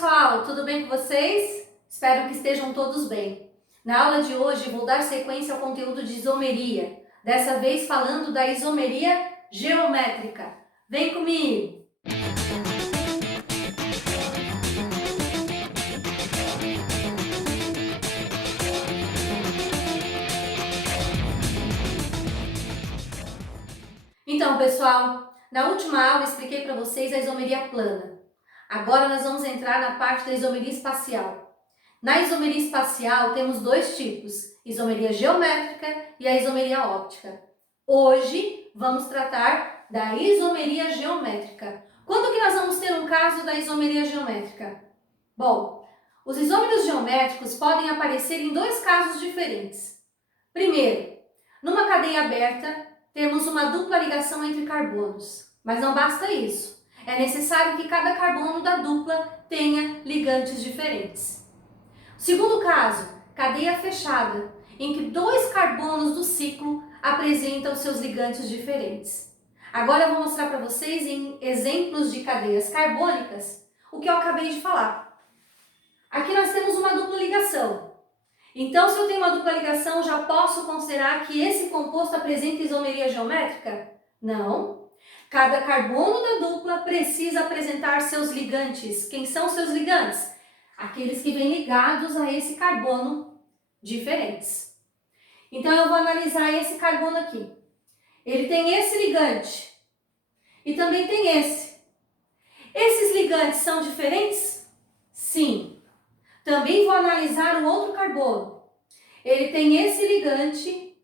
pessoal, tudo bem com vocês? Espero que estejam todos bem. Na aula de hoje vou dar sequência ao conteúdo de isomeria, dessa vez falando da isomeria geométrica. Vem comigo! Então, pessoal, na última aula expliquei para vocês a isomeria plana. Agora nós vamos entrar na parte da isomeria espacial. Na isomeria espacial temos dois tipos, isomeria geométrica e a isomeria óptica. Hoje vamos tratar da isomeria geométrica. Quando que nós vamos ter um caso da isomeria geométrica? Bom, os isômeros geométricos podem aparecer em dois casos diferentes. Primeiro, numa cadeia aberta, temos uma dupla ligação entre carbonos, mas não basta isso. É necessário que cada carbono da dupla tenha ligantes diferentes. Segundo caso, cadeia fechada, em que dois carbonos do ciclo apresentam seus ligantes diferentes. Agora eu vou mostrar para vocês em exemplos de cadeias carbônicas o que eu acabei de falar. Aqui nós temos uma dupla ligação. Então, se eu tenho uma dupla ligação, já posso considerar que esse composto apresenta isomeria geométrica? Não. Cada carbono da dupla precisa apresentar seus ligantes. Quem são seus ligantes? Aqueles que vêm ligados a esse carbono diferentes. Então, eu vou analisar esse carbono aqui. Ele tem esse ligante e também tem esse. Esses ligantes são diferentes? Sim. Também vou analisar o outro carbono. Ele tem esse ligante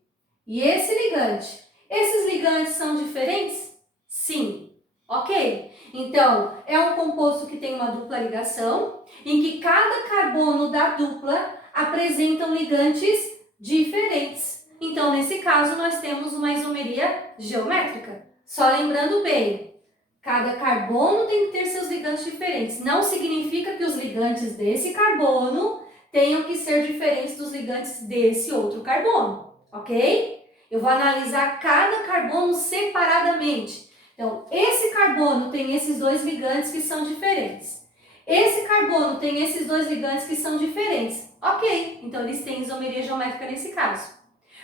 e esse ligante. Esses ligantes são diferentes? Sim. Ok? Então, é um composto que tem uma dupla ligação, em que cada carbono da dupla apresentam ligantes diferentes. Então, nesse caso, nós temos uma isomeria geométrica. Só lembrando bem, cada carbono tem que ter seus ligantes diferentes. Não significa que os ligantes desse carbono tenham que ser diferentes dos ligantes desse outro carbono, ok? Eu vou analisar cada carbono separadamente. Então, esse carbono tem esses dois ligantes que são diferentes. Esse carbono tem esses dois ligantes que são diferentes. Ok, então eles têm isomeria geométrica nesse caso.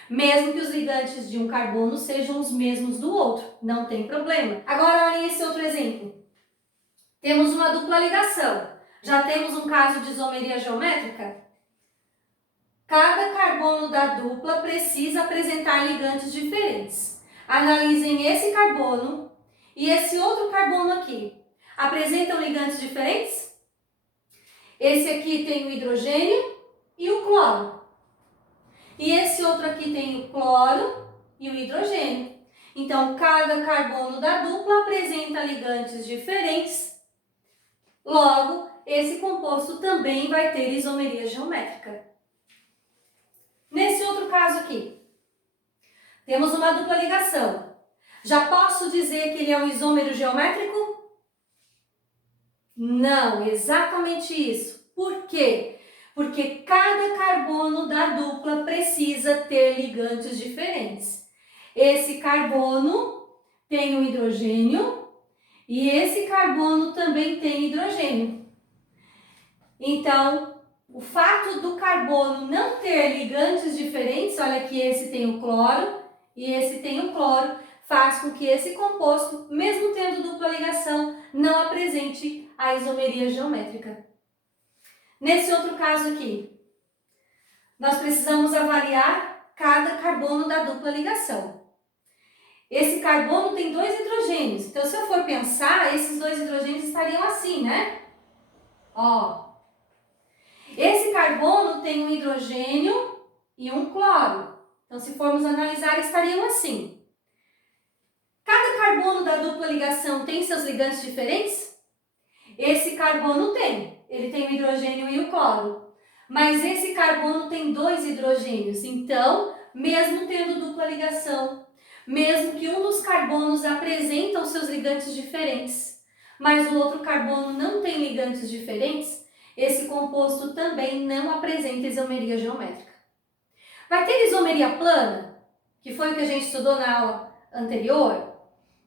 Mesmo que os ligantes de um carbono sejam os mesmos do outro, não tem problema. Agora, olhem esse outro exemplo. Temos uma dupla ligação. Já temos um caso de isomeria geométrica? Cada carbono da dupla precisa apresentar ligantes diferentes. Analisem esse carbono e esse outro carbono aqui. Apresentam ligantes diferentes? Esse aqui tem o hidrogênio e o cloro. E esse outro aqui tem o cloro e o hidrogênio. Então, cada carbono da dupla apresenta ligantes diferentes. Logo, esse composto também vai ter isomeria geométrica. Nesse outro caso aqui, temos uma dupla ligação. Já posso dizer que ele é um isômero geométrico? Não, exatamente isso. Por quê? Porque cada carbono da dupla precisa ter ligantes diferentes. Esse carbono tem o hidrogênio e esse carbono também tem hidrogênio. Então, o fato do carbono não ter ligantes diferentes, olha que esse tem o cloro e esse tem o cloro, faz com que esse composto, mesmo tendo dupla ligação, não apresente a isomeria geométrica. Nesse outro caso aqui, nós precisamos avaliar cada carbono da dupla ligação. Esse carbono tem dois hidrogênios, então se eu for pensar, esses dois hidrogênios estariam assim, né? Ó. Esse carbono tem um hidrogênio e um cloro. Então, se formos analisar, estariam assim. Cada carbono da dupla ligação tem seus ligantes diferentes? Esse carbono tem. Ele tem o hidrogênio e o cloro. Mas esse carbono tem dois hidrogênios. Então, mesmo tendo dupla ligação, mesmo que um dos carbonos apresenta os seus ligantes diferentes, mas o outro carbono não tem ligantes diferentes, esse composto também não apresenta isomeria geométrica. Vai ter isomeria plana, que foi o que a gente estudou na aula anterior?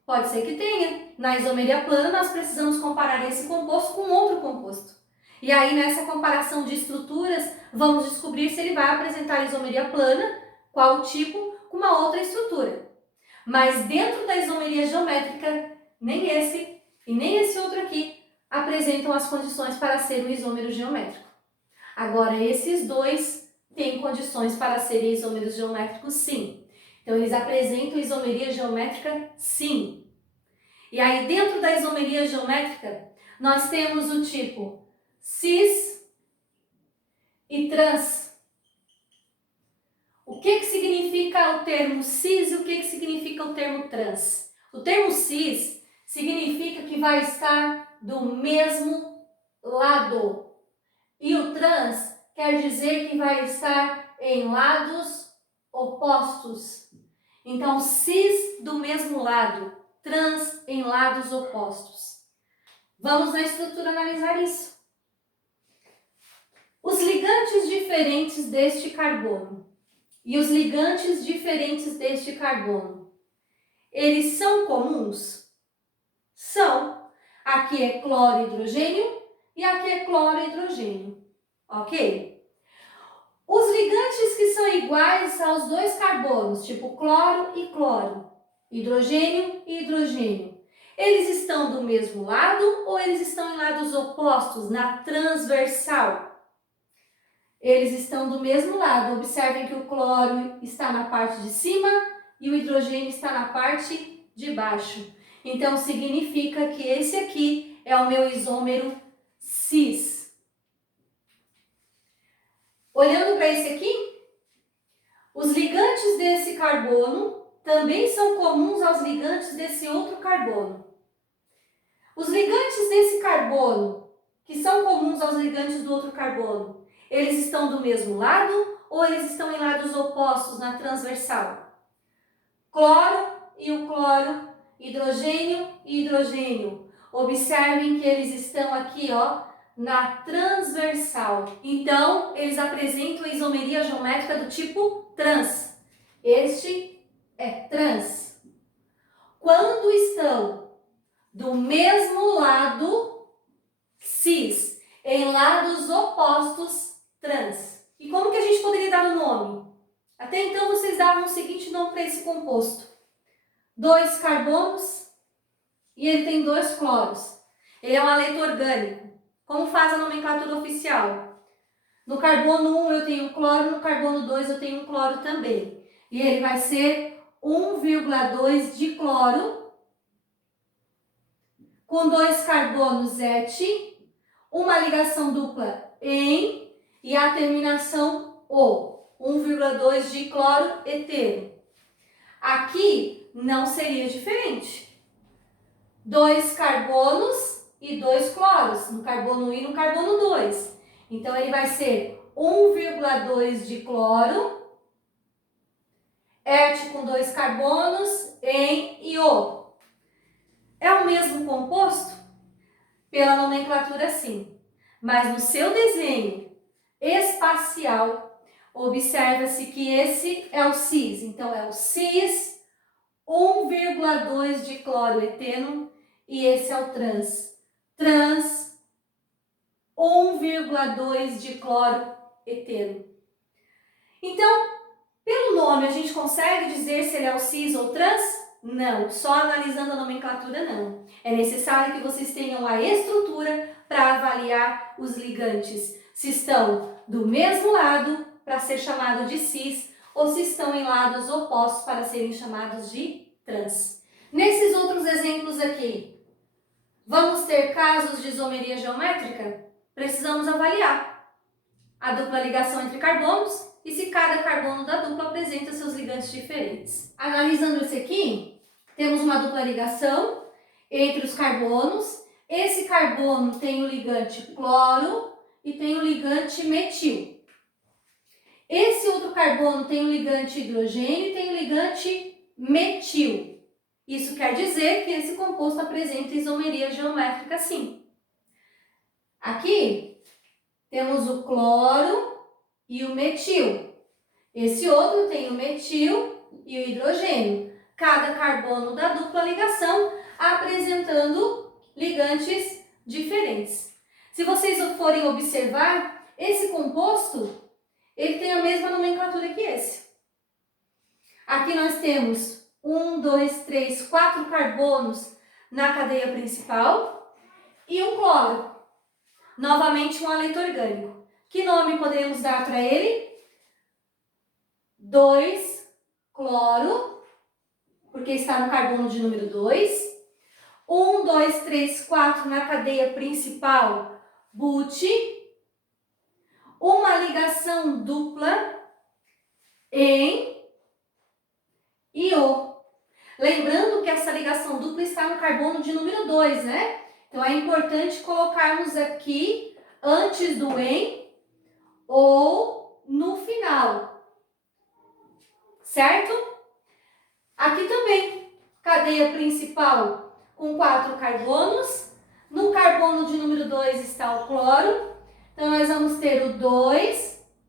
Pode ser que tenha. Na isomeria plana, nós precisamos comparar esse composto com outro composto. E aí, nessa comparação de estruturas, vamos descobrir se ele vai apresentar isomeria plana, qual tipo, com uma outra estrutura. Mas dentro da isomeria geométrica, nem esse e nem esse outro aqui apresentam as condições para ser um isômero geométrico. Agora, esses dois têm condições para serem isômeros geométricos, sim. Então, eles apresentam isomeria geométrica, sim. E aí, dentro da isomeria geométrica, nós temos o tipo cis e trans. O que significa o termo cis e o que significa o termo trans? O termo cis significa que vai estar do mesmo lado. E o trans quer dizer que vai estar em lados opostos. Então, cis do mesmo lado, trans em lados opostos. Vamos na estrutura analisar isso. Os ligantes diferentes deste carbono e os ligantes diferentes deste carbono, eles são comuns? São. Aqui é cloro e hidrogênio e aqui é cloro e hidrogênio, ok? Os ligantes que são iguais aos dois carbonos, tipo cloro e cloro, hidrogênio e hidrogênio, eles estão do mesmo lado ou eles estão em lados opostos, na transversal? Eles estão do mesmo lado. Observem que o cloro está na parte de cima e o hidrogênio está na parte de baixo. Então, significa que esse aqui é o meu isômero cis. Olhando para esse aqui, os ligantes desse carbono também são comuns aos ligantes desse outro carbono. Os ligantes desse carbono, que são comuns aos ligantes do outro carbono, eles estão do mesmo lado ou eles estão em lados opostos na transversal? Cloro e o cloro, hidrogênio e hidrogênio. Observem que eles estão aqui, ó, na transversal. Então, eles apresentam a isomeria geométrica do tipo trans. Este é trans. Quando estão do mesmo lado, cis, em lados opostos, trans. E como que a gente poderia dar o nome? Até então, vocês davam o seguinte nome para esse composto. 2 carbonos e ele tem 2 cloros. Ele é um haleto orgânico. Como faz a nomenclatura oficial? No carbono 1 eu tenho cloro, no carbono 2 eu tenho um cloro também. E ele vai ser 1,2 de cloro com 2 carbonos et, uma ligação dupla em e a terminação O, 1,2 de cloro eteno. Aqui não seria diferente. 2 carbonos e 2 cloros, no carbono 1 e no carbono 2. Então, ele vai ser 1,2 de cloro, et com 2 carbonos, em e O. É o mesmo composto? Pela nomenclatura, sim. Mas no seu desenho espacial, observa-se que esse é o cis. Então, é o cis, 1,2 de cloro eteno, e esse é o trans. Trans, 1,2 de cloro eteno. Então, pelo nome, a gente consegue dizer se ele é o cis ou trans? Não, só analisando a nomenclatura não. É necessário que vocês tenham a estrutura para avaliar os ligantes, se estão do mesmo lado para ser chamado de cis ou se estão em lados opostos para serem chamados de trans. Nesses outros exemplos aqui, vamos ter casos de isomeria geométrica? Precisamos avaliar a dupla ligação entre carbonos e se cada carbono da dupla apresenta seus ligantes diferentes. Analisando esse aqui, temos uma dupla ligação entre os carbonos. Esse carbono tem o ligante cloro e tem o ligante metil. Esse outro carbono tem o ligante hidrogênio e tem o ligante metil. Isso quer dizer que esse composto apresenta isomeria geométrica, sim. Aqui temos o cloro e o metil. Esse outro tem o metil e o hidrogênio. Cada carbono da dupla ligação apresentando ligantes diferentes. Se vocês forem observar, esse composto, ele tem a mesma nomenclatura que esse. Aqui nós temos 1, 2, 3, 4 carbonos na cadeia principal e um cloro. Novamente um haleto orgânico. Que nome podemos dar para ele? 2-cloro, porque está no carbono de número 2. 1, 2, 3, 4 na cadeia principal, but. Uma ligação dupla em IO. Lembrando que essa ligação dupla está no carbono de número 2, né? Então é importante colocarmos aqui antes do em ou no final. Certo? Aqui também, cadeia principal com 4 carbonos. No carbono de número 2 está o cloro. Então, nós vamos ter o 2-cloro,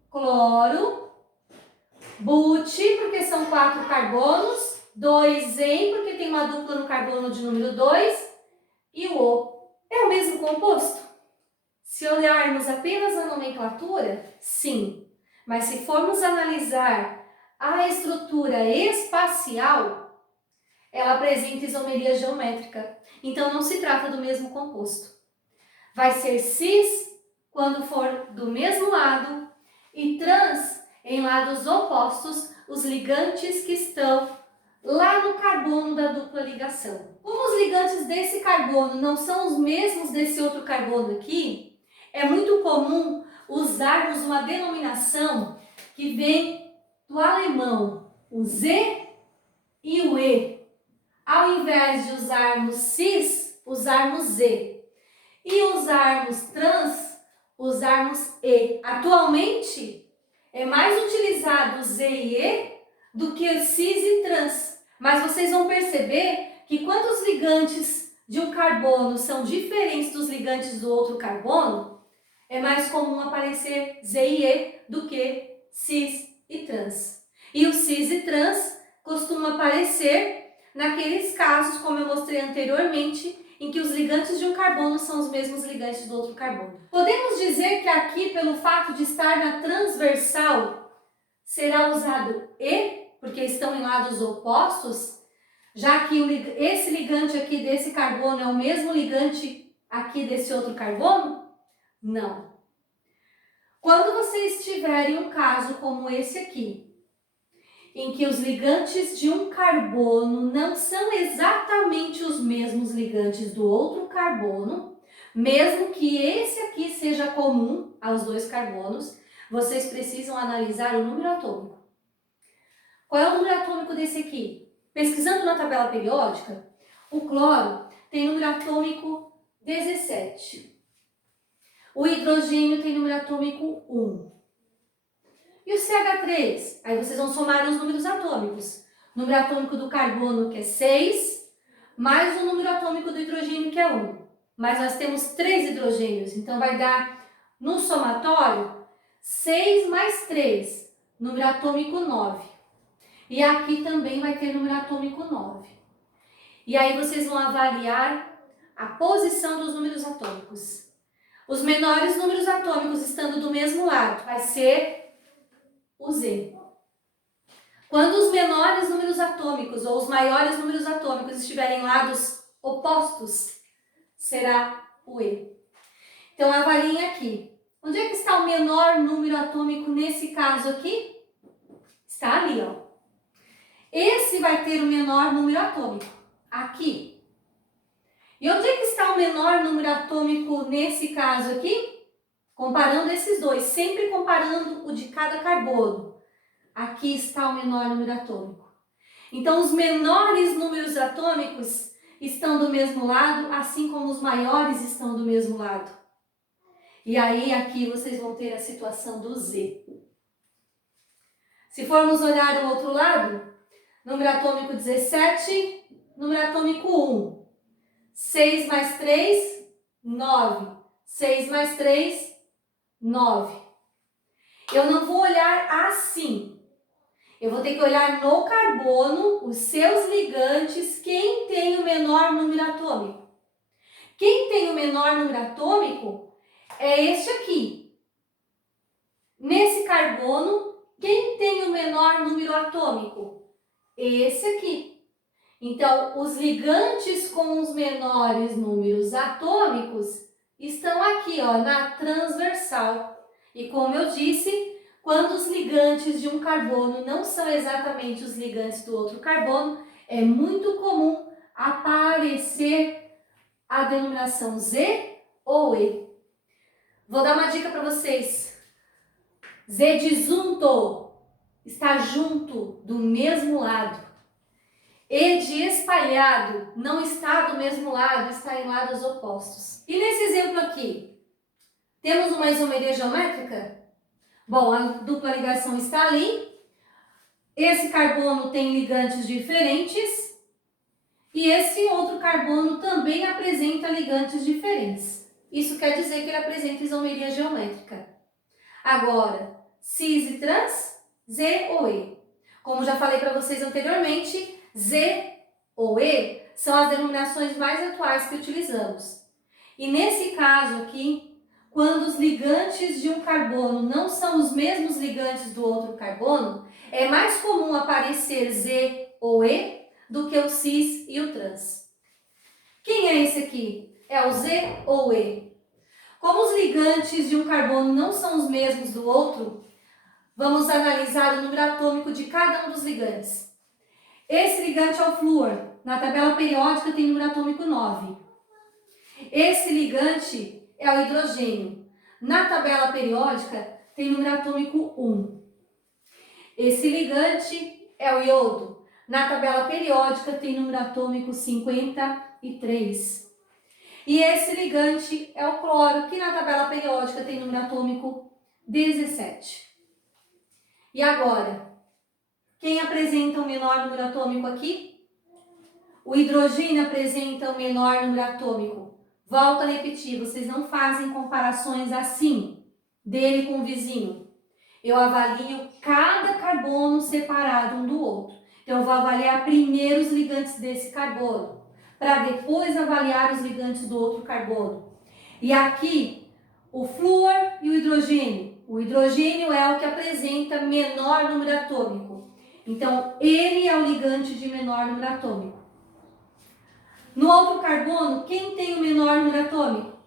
but, porque são 4 carbonos, 2-en, porque tem uma dupla no carbono de número 2, e o O. É o mesmo composto? Se olharmos apenas a nomenclatura, sim. Mas se formos analisar a estrutura espacial, ela apresenta isomeria geométrica. Então, não se trata do mesmo composto. Vai ser cis quando for do mesmo lado e trans em lados opostos, os ligantes que estão lá no carbono da dupla ligação. Como os ligantes desse carbono não são os mesmos desse outro carbono aqui, é muito comum usarmos uma denominação que vem do alemão, o Z e o E. Ao invés de usarmos cis, usarmos Z. E usarmos trans, usarmos E. Atualmente, é mais utilizado Z e E do que cis e trans. Mas vocês vão perceber que quando os ligantes de um carbono são diferentes dos ligantes do outro carbono, é mais comum aparecer Z e E do que cis e trans. E o cis e trans costuma aparecer naqueles casos, como eu mostrei anteriormente, em que os ligantes de um carbono são os mesmos ligantes do outro carbono. Podemos dizer que aqui, pelo fato de estar na transversal, será usado E, porque estão em lados opostos, já que esse ligante aqui desse carbono é o mesmo ligante aqui desse outro carbono? Não. Quando vocês tiverem um caso como esse aqui, em que os ligantes de um carbono não são exatamente os mesmos ligantes do outro carbono, mesmo que esse aqui seja comum aos dois carbonos, vocês precisam analisar o número atômico. Qual é o número atômico desse aqui? Pesquisando na tabela periódica, o cloro tem número atômico 17. O hidrogênio tem número atômico 1. E o CH3? Aí vocês vão somar os números atômicos. O número atômico do carbono, que é 6, mais o número atômico do hidrogênio, que é 1. Mas nós temos 3 hidrogênios, então vai dar, no somatório, 6 mais 3, número atômico 9. E aqui também vai ter número atômico 9. E aí vocês vão avaliar a posição dos números atômicos. Os menores números atômicos estando do mesmo lado, vai ser o Z. Quando os menores números atômicos ou os maiores números atômicos estiverem em lados opostos, será o E. Então, avaliem aqui. Onde é que está o menor número atômico nesse caso aqui? Está ali, ó. Esse vai ter o menor número atômico, aqui. E onde é que está o menor número atômico nesse caso aqui? Comparando esses dois, sempre comparando o de cada carbono. Aqui está o menor número atômico. Então, os menores números atômicos estão do mesmo lado, assim como os maiores estão do mesmo lado. E aí, aqui vocês vão ter a situação do Z. Se formos olhar o outro lado, número atômico 17, número atômico 1. 6 mais 3, 9. 6 mais 3, 9. Eu não vou olhar assim. Eu vou ter que olhar no carbono, os seus ligantes, quem tem o menor número atômico. Quem tem o menor número atômico é este aqui. Nesse carbono, quem tem o menor número atômico? Esse aqui. Então, os ligantes com os menores números atômicos estão aqui, ó, na transversal. E como eu disse, quando os ligantes de um carbono não são exatamente os ligantes do outro carbono, é muito comum aparecer a denominação Z ou E. Vou dar uma dica para vocês. Z de junto, está junto, do mesmo lado. E de espalhado, não está do mesmo lado, está em lados opostos. E nesse exemplo aqui, temos uma isomeria geométrica? Bom, a dupla ligação está ali. Esse carbono tem ligantes diferentes. E esse outro carbono também apresenta ligantes diferentes. Isso quer dizer que ele apresenta isomeria geométrica. Agora, cis e trans, Z ou E. Como já falei para vocês anteriormente, Z ou E são as denominações mais atuais que utilizamos. E nesse caso aqui, quando os ligantes de um carbono não são os mesmos ligantes do outro carbono, é mais comum aparecer Z ou E do que o cis e o trans. Quem é esse aqui? É o Z ou E? Como os ligantes de um carbono não são os mesmos do outro, vamos analisar o número atômico de cada um dos ligantes. Esse ligante é o flúor. Na tabela periódica tem número atômico 9. Esse ligante é o hidrogênio. Na tabela periódica tem número atômico 1. Esse ligante é o iodo. Na tabela periódica tem número atômico 53. E esse ligante é o cloro, que na tabela periódica tem número atômico 17. E agora, quem apresenta o menor número atômico aqui? O hidrogênio apresenta o menor número atômico. Volto a repetir, vocês não fazem comparações assim, dele com o vizinho. Eu avalio cada carbono separado um do outro. Então, eu vou avaliar primeiro os ligantes desse carbono, para depois avaliar os ligantes do outro carbono. E aqui, o flúor e o hidrogênio. O hidrogênio é o que apresenta menor número atômico. Então, ele é o ligante de menor número atômico. No outro carbono, quem tem o menor número atômico?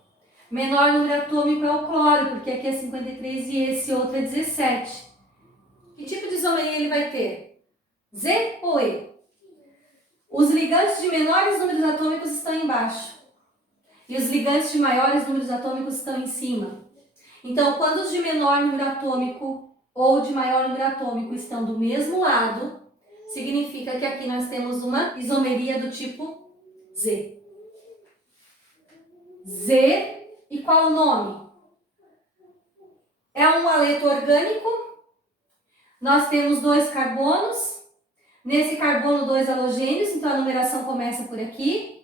Menor número atômico é o cloro, porque aqui é 53 e esse outro é 17. Que tipo de isomeria ele vai ter? Z ou E? Os ligantes de menores números atômicos estão embaixo. E os ligantes de maiores números atômicos estão em cima. Então, quando os de menor número atômico ou de maior número atômico estão do mesmo lado, significa que aqui nós temos uma isomeria do tipo Z. Z, e qual o nome? É um haleto orgânico. Nós temos 2 carbonos. Nesse carbono, 2 halogênios, então a numeração começa por aqui.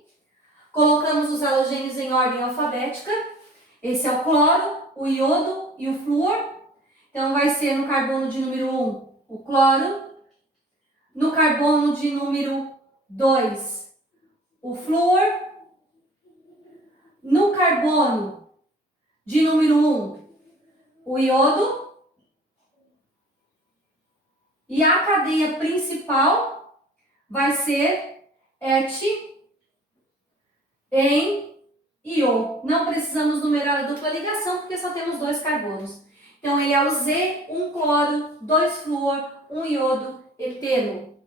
Colocamos os halogênios em ordem alfabética. Esse é o cloro, o iodo e o flúor. Então, vai ser no carbono de número 1, o cloro. No carbono de número 2, o flúor. No carbono de número 1, o iodo. E a cadeia principal vai ser et em io. Não precisamos numerar a dupla ligação, porque só temos 2 carbonos. Então, ele é o Z, 1 cloro, 2 flúor, 1 iodo, eteno.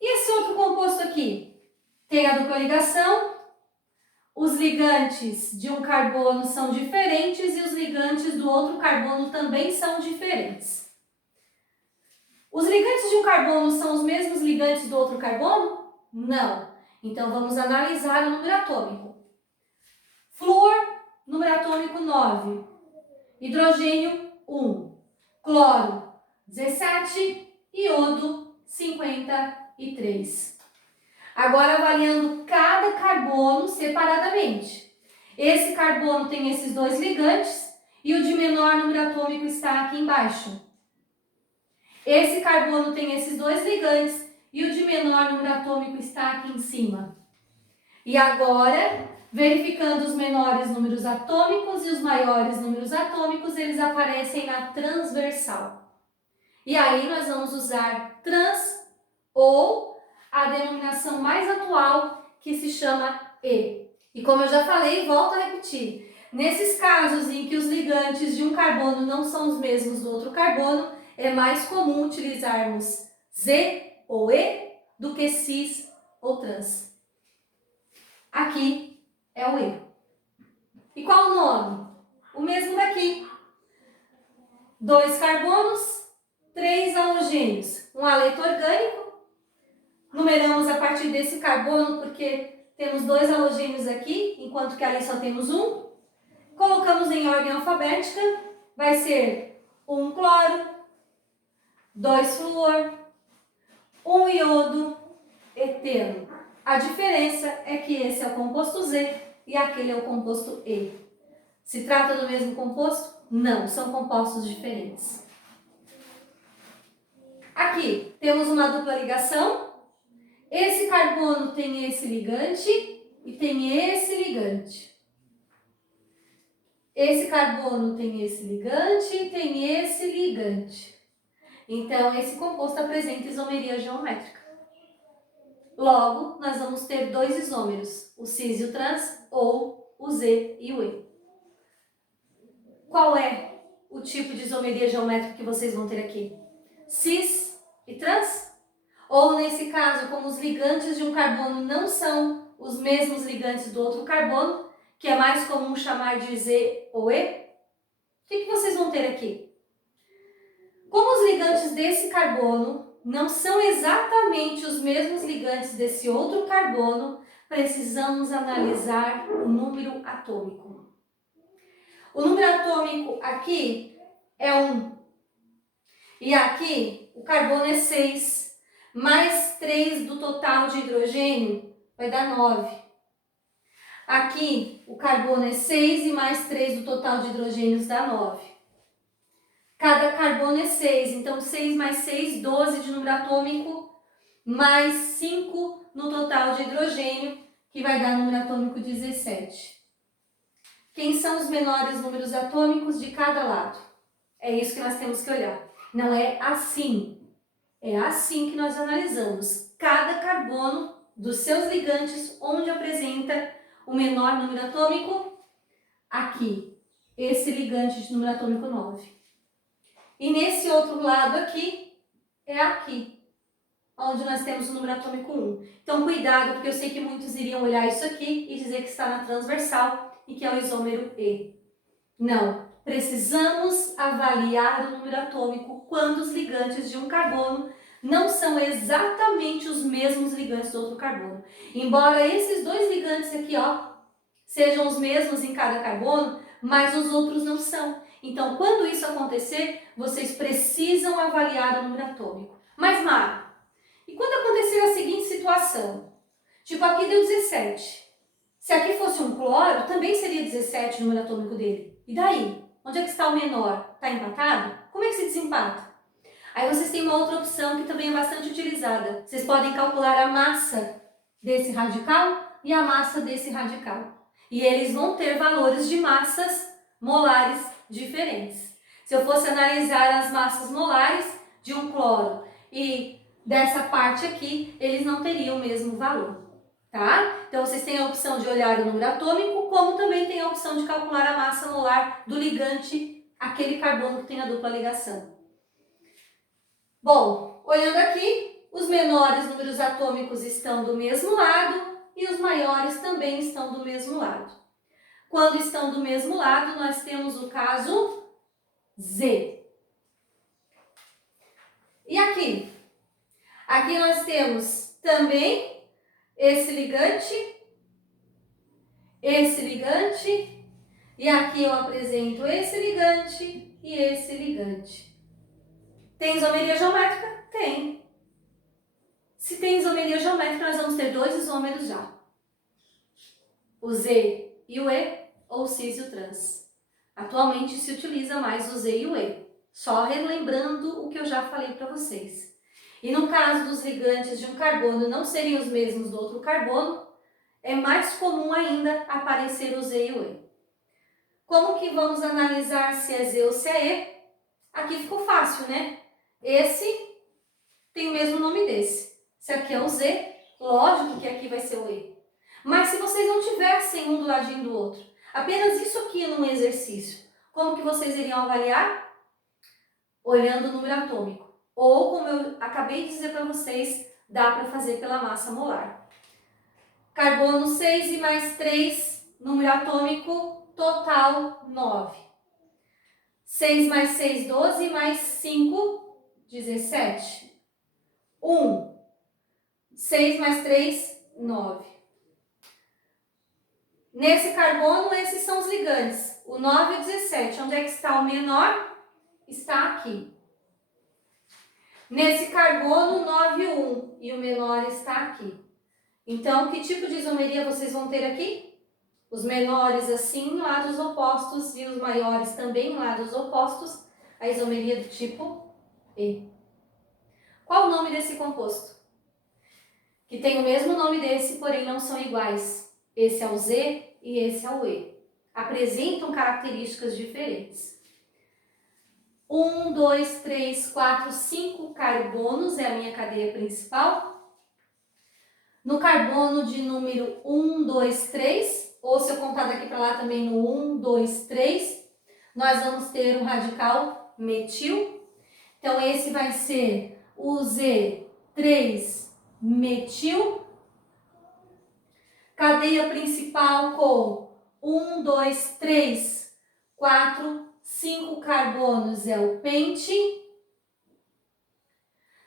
E esse outro composto aqui? Tem a dupla ligação. Os ligantes de um carbono são diferentes e os ligantes do outro carbono também são diferentes. Os ligantes de um carbono são os mesmos ligantes do outro carbono? Não. Então, vamos analisar o número atômico. Flúor, número atômico 9. Hidrogênio, 1. Cloro, 17. Iodo, 53. Agora, avaliando cada carbono separadamente. Esse carbono tem esses 2 ligantes e o de menor número atômico está aqui embaixo. Esse carbono tem esses 2 ligantes e o de menor número atômico está aqui em cima. E agora, Verificando os menores números atômicos e os maiores números atômicos, eles aparecem na transversal. E aí nós vamos usar trans ou a denominação mais atual, que se chama E. E como eu já falei, volto a repetir, nesses casos em que os ligantes de um carbono não são os mesmos do outro carbono, é mais comum utilizarmos Z ou E do que cis ou trans. Aqui é o E. E qual o nome? O mesmo daqui. 2 carbonos, 3 halogênios. Um haleto orgânico. Numeramos a partir desse carbono porque temos 2 halogênios aqui, enquanto que ali só temos um. Colocamos em ordem alfabética. Vai ser 1 cloro, 2 flúor, 1 iodo, eteno. A diferença é que esse é o composto Z e aquele é o composto E. Se trata do mesmo composto? Não, são compostos diferentes. Aqui temos uma dupla ligação. Esse carbono tem esse ligante e tem esse ligante. Esse carbono tem esse ligante e tem esse ligante. Então, esse composto apresenta isomeria geométrica. Logo, nós vamos ter 2 isômeros, o cis e o trans, ou o Z e o E. Qual é o tipo de isomeria geométrica que vocês vão ter aqui? Cis e trans? Ou, nesse caso, como os ligantes de um carbono não são os mesmos ligantes do outro carbono, que é mais comum chamar de Z ou E, o que vocês vão ter aqui? Como os ligantes desse carbono não são exatamente os mesmos ligantes desse outro carbono, precisamos analisar o número atômico. O número atômico aqui é 1. E aqui o carbono é 6. Mais 3 do total de hidrogênio vai dar 9. Aqui o carbono é 6 e mais 3 do total de hidrogênios dá 9. Cada carbono é 6, então 6 mais 6, 12 de número atômico, mais 5 no total de hidrogênio, que vai dar número atômico 17. Quem são os menores números atômicos de cada lado? É isso que nós temos que olhar. Não é assim. É assim que nós analisamos cada carbono dos seus ligantes, onde apresenta o menor número atômico. Aqui, esse ligante de número atômico 9. E nesse outro lado aqui, é aqui, onde nós temos o número atômico 1. Então, cuidado, porque eu sei que muitos iriam olhar isso aqui e dizer que está na transversal e que é o isômero E. Não, precisamos avaliar o número atômico quando os ligantes de um carbono não são exatamente os mesmos ligantes do outro carbono. Embora esses 2 ligantes aqui, ó, sejam os mesmos em cada carbono, mas os outros não são. Então, quando isso acontecer, vocês precisam avaliar o número atômico. Mas, Mar, e quando acontecer a seguinte situação? Tipo, aqui deu 17. Se aqui fosse um cloro, também seria 17 o número atômico dele. E daí? Onde é que está o menor? Está empatado? Como é que se desempata? Aí vocês têm uma outra opção que também é bastante utilizada. Vocês podem calcular a massa desse radical e a massa desse radical. E eles vão ter valores de massas molares diferentes. Se eu fosse analisar as massas molares de um cloro e dessa parte aqui, eles não teriam o mesmo valor, tá? Então, vocês têm a opção de olhar o número atômico, como também tem a opção de calcular a massa molar do ligante, aquele carbono que tem a dupla ligação. Bom, olhando aqui, os menores números atômicos estão do mesmo lado e os maiores também estão do mesmo lado. Quando estão do mesmo lado, nós temos o caso Z. E aqui? Aqui nós temos também esse ligante, e aqui eu apresento esse ligante e esse ligante. Tem isomeria geométrica? Tem. Se tem isomeria geométrica, nós vamos ter 2 isômeros já. O Z e o E, ou o cis e o trans. Atualmente se utiliza mais o Z e o E, só relembrando o que eu já falei para vocês. E no caso dos ligantes de um carbono não serem os mesmos do outro carbono, é mais comum ainda aparecer o Z e o E. Como que vamos analisar se é Z ou se é E? Aqui ficou fácil, né? Esse tem o mesmo nome desse. Se aqui é o Z, lógico que aqui vai ser o E. Mas se vocês não tivessem um do ladinho do outro, apenas isso aqui num exercício, como que vocês iriam avaliar? Olhando o número atômico. Ou, como eu acabei de dizer para vocês, dá para fazer pela massa molar. Carbono 6 e mais 3, número atômico total 9. 6 mais 6, 12, mais 5, 17. 1. 6 mais 3, 9. Nesse carbono, esses são os ligantes. O 9 e o 17. Onde é que está o menor? Está aqui. Nesse carbono, 9 e 1. E o menor está aqui. Então, que tipo de isomeria vocês vão ter aqui? Os menores assim, lados opostos, e os maiores também, lados opostos. A isomeria do tipo E. Qual o nome desse composto? Que tem o mesmo nome desse, porém não são iguais. Esse é o Z e esse é o E. Apresentam características diferentes. 1, 2, 3, 4, 5 carbonos é a minha cadeia principal. No carbono de número 1, 2, 3, ou se eu contar daqui para lá também no 1, 2, 3, nós vamos ter o radical metil. Então, esse vai ser o Z3-metil. Cadeia principal com 1, 2, 3, 4, 5 carbonos é o pente.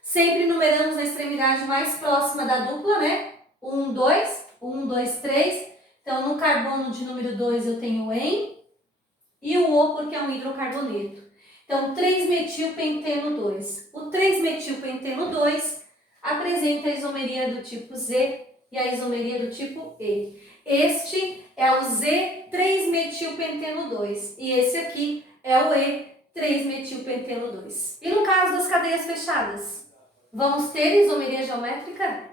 Sempre numeramos na extremidade mais próxima da dupla, né? 1, 2, 1, 2, 3. Então, no carbono de número 2 eu tenho o EN e o O porque é um hidrocarboneto. Então, 3-metilpenteno 2. O 3-metilpenteno 2 apresenta a isomeria do tipo Z e a isomeria do tipo E. Este é o Z3-metilpenteno 2 e esse aqui é o E3-metilpenteno 2. E no caso das cadeias fechadas, vamos ter isomeria geométrica?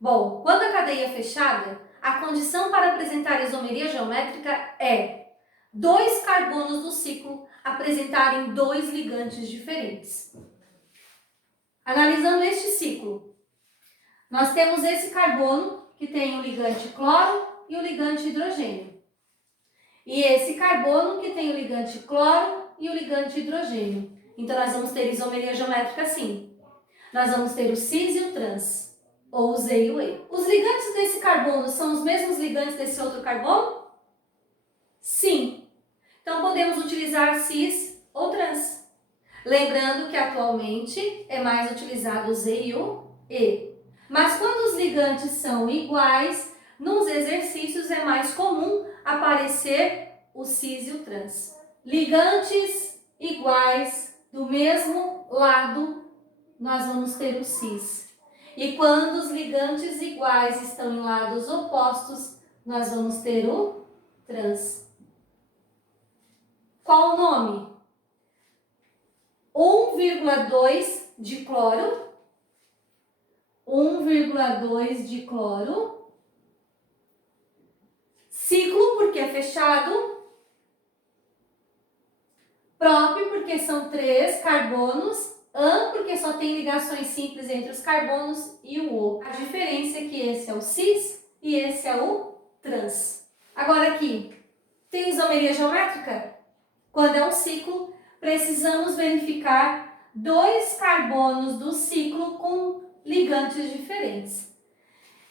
Bom, quando a cadeia é fechada, a condição para apresentar isomeria geométrica é 2 carbonos do ciclo apresentarem 2 ligantes diferentes. Analisando este ciclo, nós temos esse carbono que tem o ligante cloro e o ligante hidrogênio. E esse carbono que tem o ligante cloro e o ligante hidrogênio. Então, nós vamos ter isomeria geométrica assim. Nós vamos ter o cis e o trans, ou o Z e o E. Os ligantes desse carbono são os mesmos ligantes desse outro carbono? Sim. Então, podemos utilizar cis ou trans. Lembrando que atualmente é mais utilizado o Z e o E. Mas quando os ligantes são iguais, nos exercícios é mais comum aparecer o cis e o trans. Ligantes iguais do mesmo lado, nós vamos ter o cis. E quando os ligantes iguais estão em lados opostos, nós vamos ter o trans. Qual o nome? 1,2 de cloro, 1,2 de cloro, ciclo porque é fechado, prop porque são 3 carbonos, an porque só tem ligações simples entre os carbonos e o O. A diferença é que esse é o cis e esse é o trans. Agora aqui, tem isomeria geométrica? Quando é um ciclo, precisamos verificar 2 carbonos do ciclo com ligantes diferentes.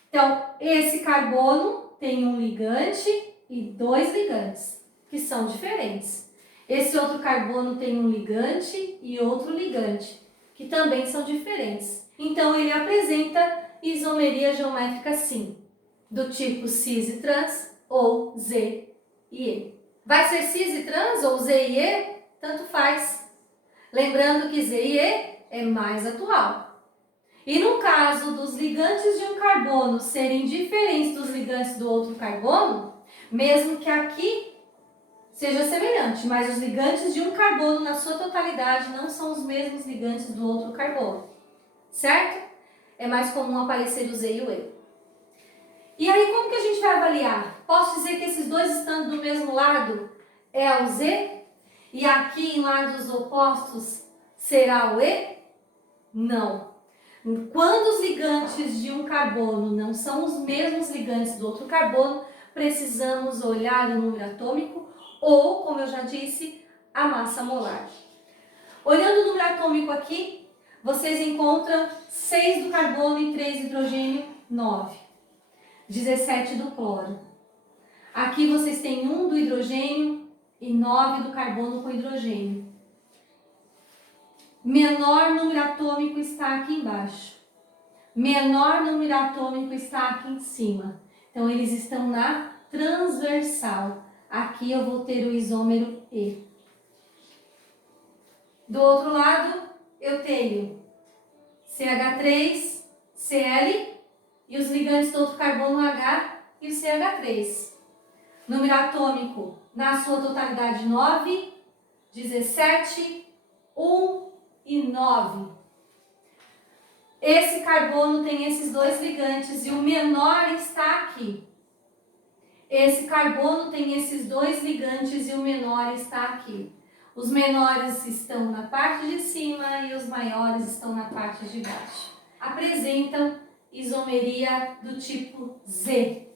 Então, esse carbono tem um ligante e 2 ligantes, que são diferentes. Esse outro carbono tem um ligante e outro ligante, que também são diferentes. Então, ele apresenta isomeria geométrica sim, do tipo cis e trans ou Z e E. Vai ser cis e trans ou Z e E? Tanto faz. Lembrando que Z e E é mais atual. E no caso dos ligantes de um carbono serem diferentes dos ligantes do outro carbono, mesmo que aqui seja semelhante, mas os ligantes de um carbono na sua totalidade não são os mesmos ligantes do outro carbono, certo? É mais comum aparecer o Z e o E. E aí, como que a gente vai avaliar? Posso dizer que esses dois estando do mesmo lado é o Z? E aqui em lados opostos será o E? Não. Quando os ligantes de um carbono não são os mesmos ligantes do outro carbono, precisamos olhar o número atômico ou, como eu já disse, a massa molar. Olhando o número atômico aqui, vocês encontram 6 do carbono e 3 do hidrogênio, 9. 17 do cloro. Aqui vocês têm 1 do hidrogênio e 9 do carbono com hidrogênio. Menor número atômico está aqui embaixo. Menor número atômico está aqui em cima. Então, eles estão na transversal. Aqui eu vou ter o isômero E. Do outro lado, eu tenho CH3, Cl e os ligantes do outro carbono H e o CH3. Número atômico, na sua totalidade, 9, 17, 1 e 9. Esse carbono tem esses dois ligantes e o menor está aqui. Esse carbono tem esses dois ligantes e o menor está aqui. Os menores estão na parte de cima e os maiores estão na parte de baixo. Apresentam isomeria do tipo Z.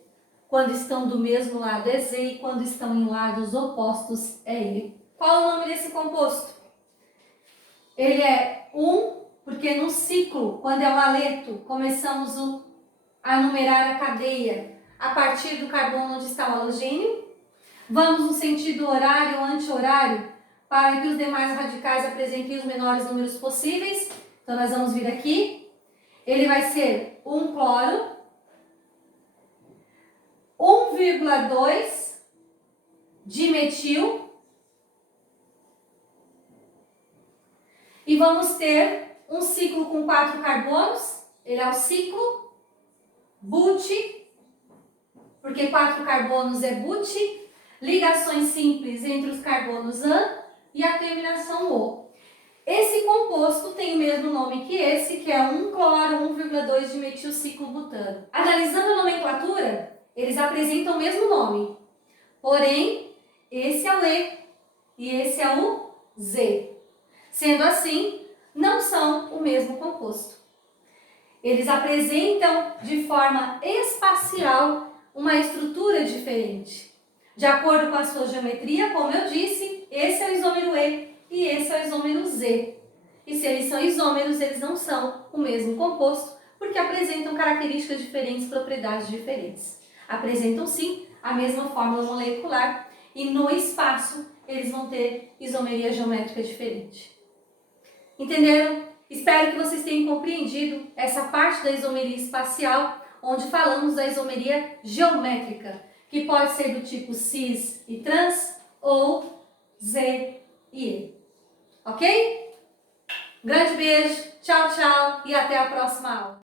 Quando estão do mesmo lado é Z e quando estão em lados opostos é E. Qual o nome desse composto? Ele é 1, porque no ciclo, quando é um aleto, começamos a numerar a cadeia a partir do carbono onde está o halogênio. Vamos no sentido horário ou anti-horário para que os demais radicais apresentem os menores números possíveis. Então, nós vamos vir aqui. Ele vai ser 1 cloro, 1,2 dimetil. E vamos ter um ciclo com 4 carbonos. Ele é o ciclo but, porque 4 carbonos é but. Ligações simples entre os carbonos AN e a terminação O. Esse composto tem o mesmo nome que esse, que é 1 cloro 1,2 dimetilciclobutano. Analisando a nomenclatura, eles apresentam o mesmo nome. Porém, esse é o E e esse é o Z. Sendo assim, não são o mesmo composto. Eles apresentam de forma espacial uma estrutura diferente. De acordo com a sua geometria, como eu disse, esse é o isômero E e esse é o isômero Z. E se eles são isômeros, eles não são o mesmo composto, porque apresentam características diferentes, propriedades diferentes. Apresentam sim a mesma fórmula molecular e no espaço eles vão ter isomeria geométrica diferente. Entenderam? Espero que vocês tenham compreendido essa parte da isomeria espacial, onde falamos da isomeria geométrica, que pode ser do tipo cis e trans ou Z e E. Ok? Grande beijo, tchau, tchau e até a próxima aula.